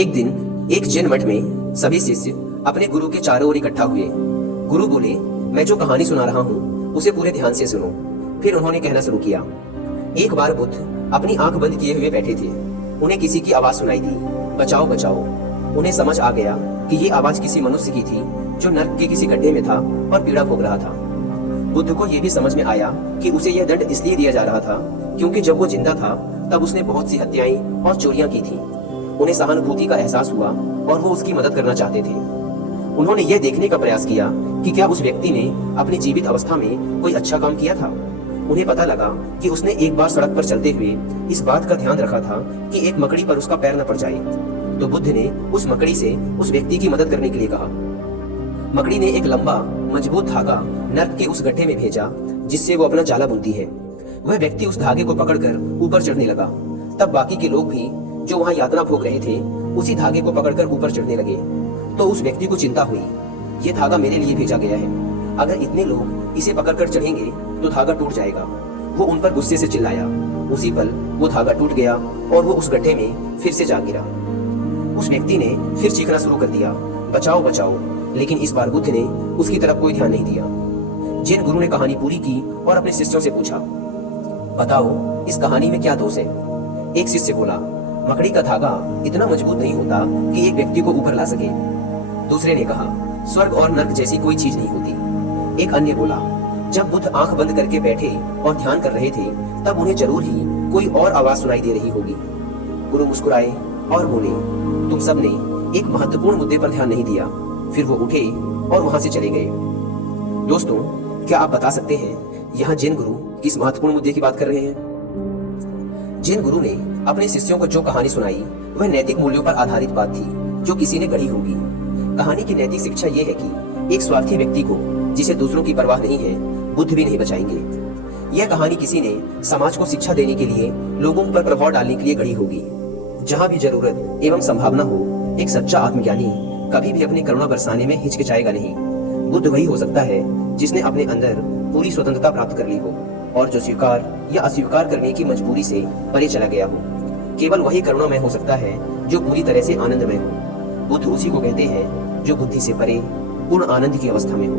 एक दिन एक जैन मठ में सभी शिष्य अपने गुरु के चारों ओर इकट्ठा हुए। गुरु बोले, मैं जो कहानी सुना रहा हूँ उसे पूरे ध्यान से सुनो। फिर उन्होंने कहना शुरू किया। एक बार बुद्ध अपनी आंख बंद किए हुए बैठे थे। उन्हें किसी की आवाज सुनाई दी, बचाओ बचाओ। उन्हें समझ आ गया कि ये आवाज किसी मनुष्य की थी जो नर्क के किसी गड्ढे में था और पीड़ा भोग रहा था। बुद्ध को यह भी समझ में आया कि उसे यह दंड इसलिए दिया जा रहा था क्योंकि जब वो जिंदा था तब उसने बहुत सी हत्याएं और चोरियां की थी। उन्हें सहानुभूति का एहसास हुआ और वो उसकी मदद करना चाहते थे। उन्होंने यह देखने का प्रयास किया कि क्या उस व्यक्ति ने अपनी जीवित अवस्था में कोई अच्छा काम किया था। उन्हें पता लगा कि उसने एक बार सड़क पर चलते हुए इस बात का ध्यान रखा था कि एक मकड़ी पर उसका पैर न पड़ जाए। तो बुद्ध ने उस मकड़ी से उस व्यक्ति की मदद करने के लिए कहा। मकड़ी ने एक लंबा मजबूत धागा नर्क के उस गड्ढे में भेजा जिससे वो अपना जाला बुनती है। वह व्यक्ति उस धागे को पकड़कर ऊपर चढ़ने लगा। तब बाकी के लोग भी जो वहां यातना भोग रहे थे उसी धागे को पकड़कर ऊपर चढ़ने लगे। तो उस व्यक्ति को चिंता हुई, ये धागा मेरे लिए भेजा गया है, अगर इतने लोग इसे पकड़कर चढ़ेंगे तो धागा टूट जाएगा। वो उन पर गुस्से से चिल्लाया। उसी पल वो धागा टूट गया और वो उस गड्ढे में फिर से जा गिरा। उस व्यक्ति ने फिर चीखना शुरू कर दिया, बचाओ बचाओ। लेकिन इस बार बुद्ध ने उसकी तरफ कोई ध्यान नहीं दिया। जैन गुरु ने कहानी पूरी की और अपने शिष्यों से पूछा, बताओ इस कहानी में क्या दोष है। एक शिष्य बोला, मकड़ी का धागा इतना मजबूत नहीं होता कि एक व्यक्ति को ऊपर ला सके। दूसरे ने कहा, स्वर्ग और नर्क जैसी कोई चीज नहीं होती। एक अन्य बोला, जब बुद्ध आंख बंद करके बैठे और ध्यान कर रहे थे तब उन्हें जरूर ही कोई और आवाज सुनाई दे रही होगी। गुरु मुस्कुराए और बोले, तुम सब ने एक महत्वपूर्ण मुद्दे पर ध्यान नहीं दिया। फिर वो उठे और वहां से चले गए। दोस्तों, क्या आप बता सकते हैं यहाँ जैन गुरु किस महत्वपूर्ण मुद्दे की बात कर रहे हैं? जैन गुरु ने अपने शिष्यों को जो कहानी सुनाई वह नैतिक मूल्यों पर आधारित बात थी जो किसी ने गढ़ी होगी। कहानी की नैतिक शिक्षा यह है कि एक स्वार्थी व्यक्ति को जिसे दूसरों की परवाह नहीं है बुद्ध भी नहीं बचाएंगे। यह कहानी किसी ने समाज को शिक्षा देने के लिए, लोगों पर प्रभाव डालने के लिए गढ़ी होगी। जहाँ भी जरूरत एवं संभावना हो, एक सच्चा आत्मज्ञानी कभी भी अपनी करुणा बरसाने में हिचकिचाएगा नहीं। बुद्ध वही हो सकता है जिसने अपने अंदर पूरी स्वतंत्रता प्राप्त कर ली हो और जो स्वीकार या अस्वीकार करने की मजबूरी से परे चला गया हो। केवल वही करुणामय हो सकता है जो पूरी तरह से आनंदमय हो। बुद्ध उसी को कहते हैं जो बुद्धि से परे पूर्ण आनंद की अवस्था में हो।